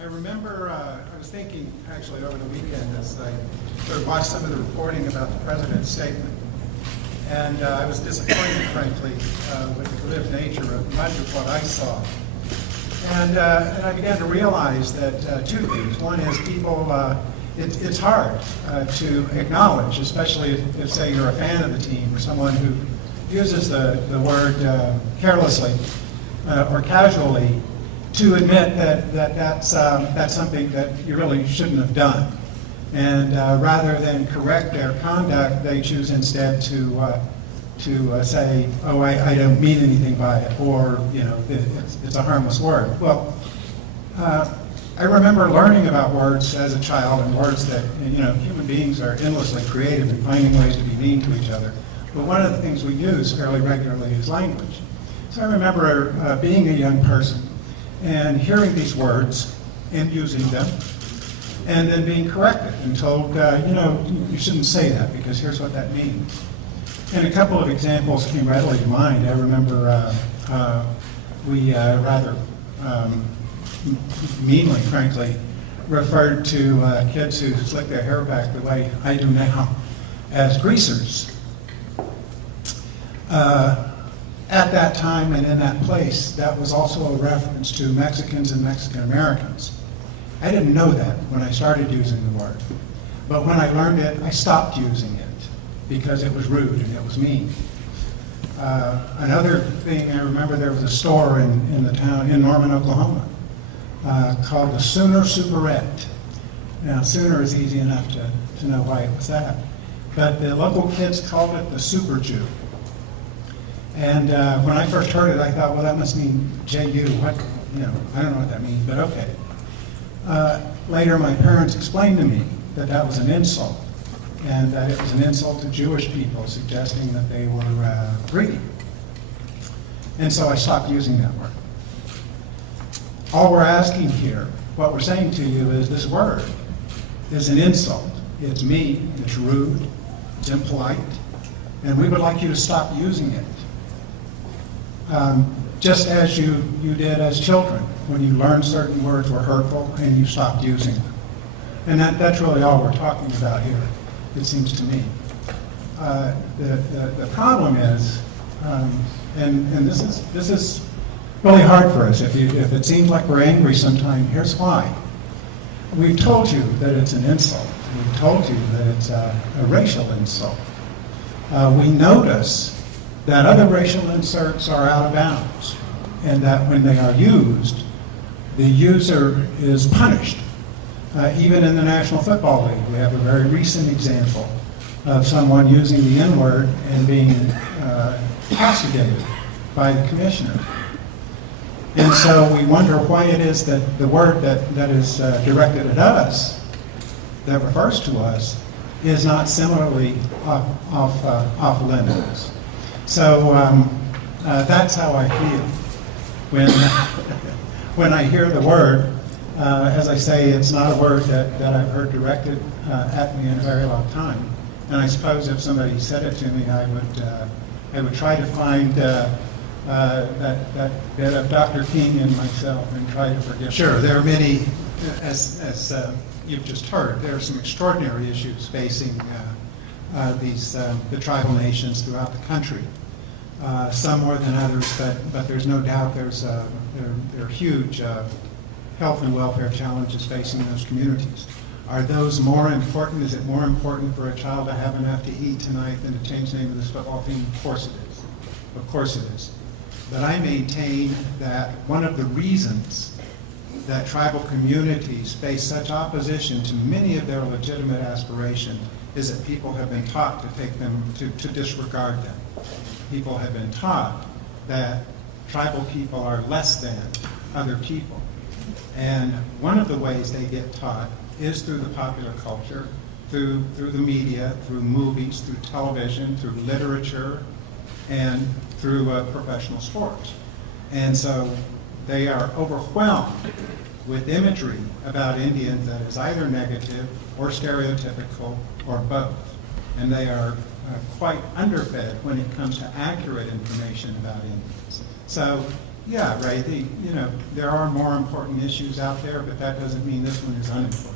I remember, I was thinking actually over the weekend as I sort of watched some of the reporting about the president's statement. And I was disappointed, frankly, with the glib nature of much of what I saw. And I began to realize that two things. One is people, it's hard to acknowledge, especially if, say, you're a fan of the team or someone who uses the word carelessly or casually, to admit that's something that you really shouldn't have done. And rather than correct their conduct, they choose instead to say, oh, I don't mean anything by it, or, you know, it's a harmless word. Well, I remember learning about words as a child, and words that, you know, human beings are endlessly creative in finding ways to be mean to each other. But one of the things we use fairly regularly is language. So I remember being a young person and hearing these words and using them, and then being corrected and told, you know, you shouldn't say that because here's what that means. And a couple of examples came readily to mind. I remember we rather meanly, frankly, referred to kids who slick their hair back the way I do now as greasers. At that time and in that place, that was also a reference to Mexicans and Mexican Americans. I didn't know that when I started using the word. But when I learned it, I stopped using it because it was rude and it was mean. Another thing, I remember there was a store in the town, in Norman, Oklahoma, called the Sooner Superette. Now, Sooner is easy enough to know why it was that. But the local kids called it the Super Jew. And when I first heard it, I thought, well, that must mean J-U. What, you know, I don't know what that means, but okay. Later, my parents explained to me that that was an insult, and that it was an insult to Jewish people, suggesting that they were greedy. And so I stopped using that word. All we're asking here, what we're saying to you is this word is an insult. It's mean, it's rude, it's impolite, and we would like you to stop using it. Just as you did as children, when you learned certain words were hurtful and you stopped using them. And that's really all we're talking about here, it seems to me. The problem is, and this is really hard for us. If it seems like we're angry sometime, here's why. We've told you that it's an insult. We've told you that it's a racial insult. We notice that other racial inserts are out of bounds, and that when they are used, the user is punished. Even in the National Football League, we have a very recent example of someone using the N-word and being castigated by the commissioner. And so we wonder why it is that the word that is directed at us, that refers to us, is not similarly off limits. So that's how I feel when I hear the word. As I say, it's not a word that I've heard directed at me in a very long time. And I suppose if somebody said it to me, I would try to find that bit of Dr. King in myself and try to forgive. Sure, there are many, as you've just heard, there are some extraordinary issues facing the tribal nations throughout the country. Some more than others, but there's no doubt there are huge health and welfare challenges facing those communities. Are those more important? Is it more important for a child to have enough to eat tonight than to change the name of this football team? Of course it is. Of course it is. But I maintain that one of the reasons that tribal communities face such opposition to many of their legitimate aspirations is that people have been taught to take them, to disregard them. People have been taught that tribal people are less than other people. And one of the ways they get taught is through the popular culture, through the media, through movies, through television, through literature, and through professional sports. And so they are overwhelmed with imagery about Indians that is either negative or stereotypical or both. And they are quite underfed when it comes to accurate information about Indians. So Yeah, right, you know, there are more important issues out there, but that doesn't mean this one is unimportant.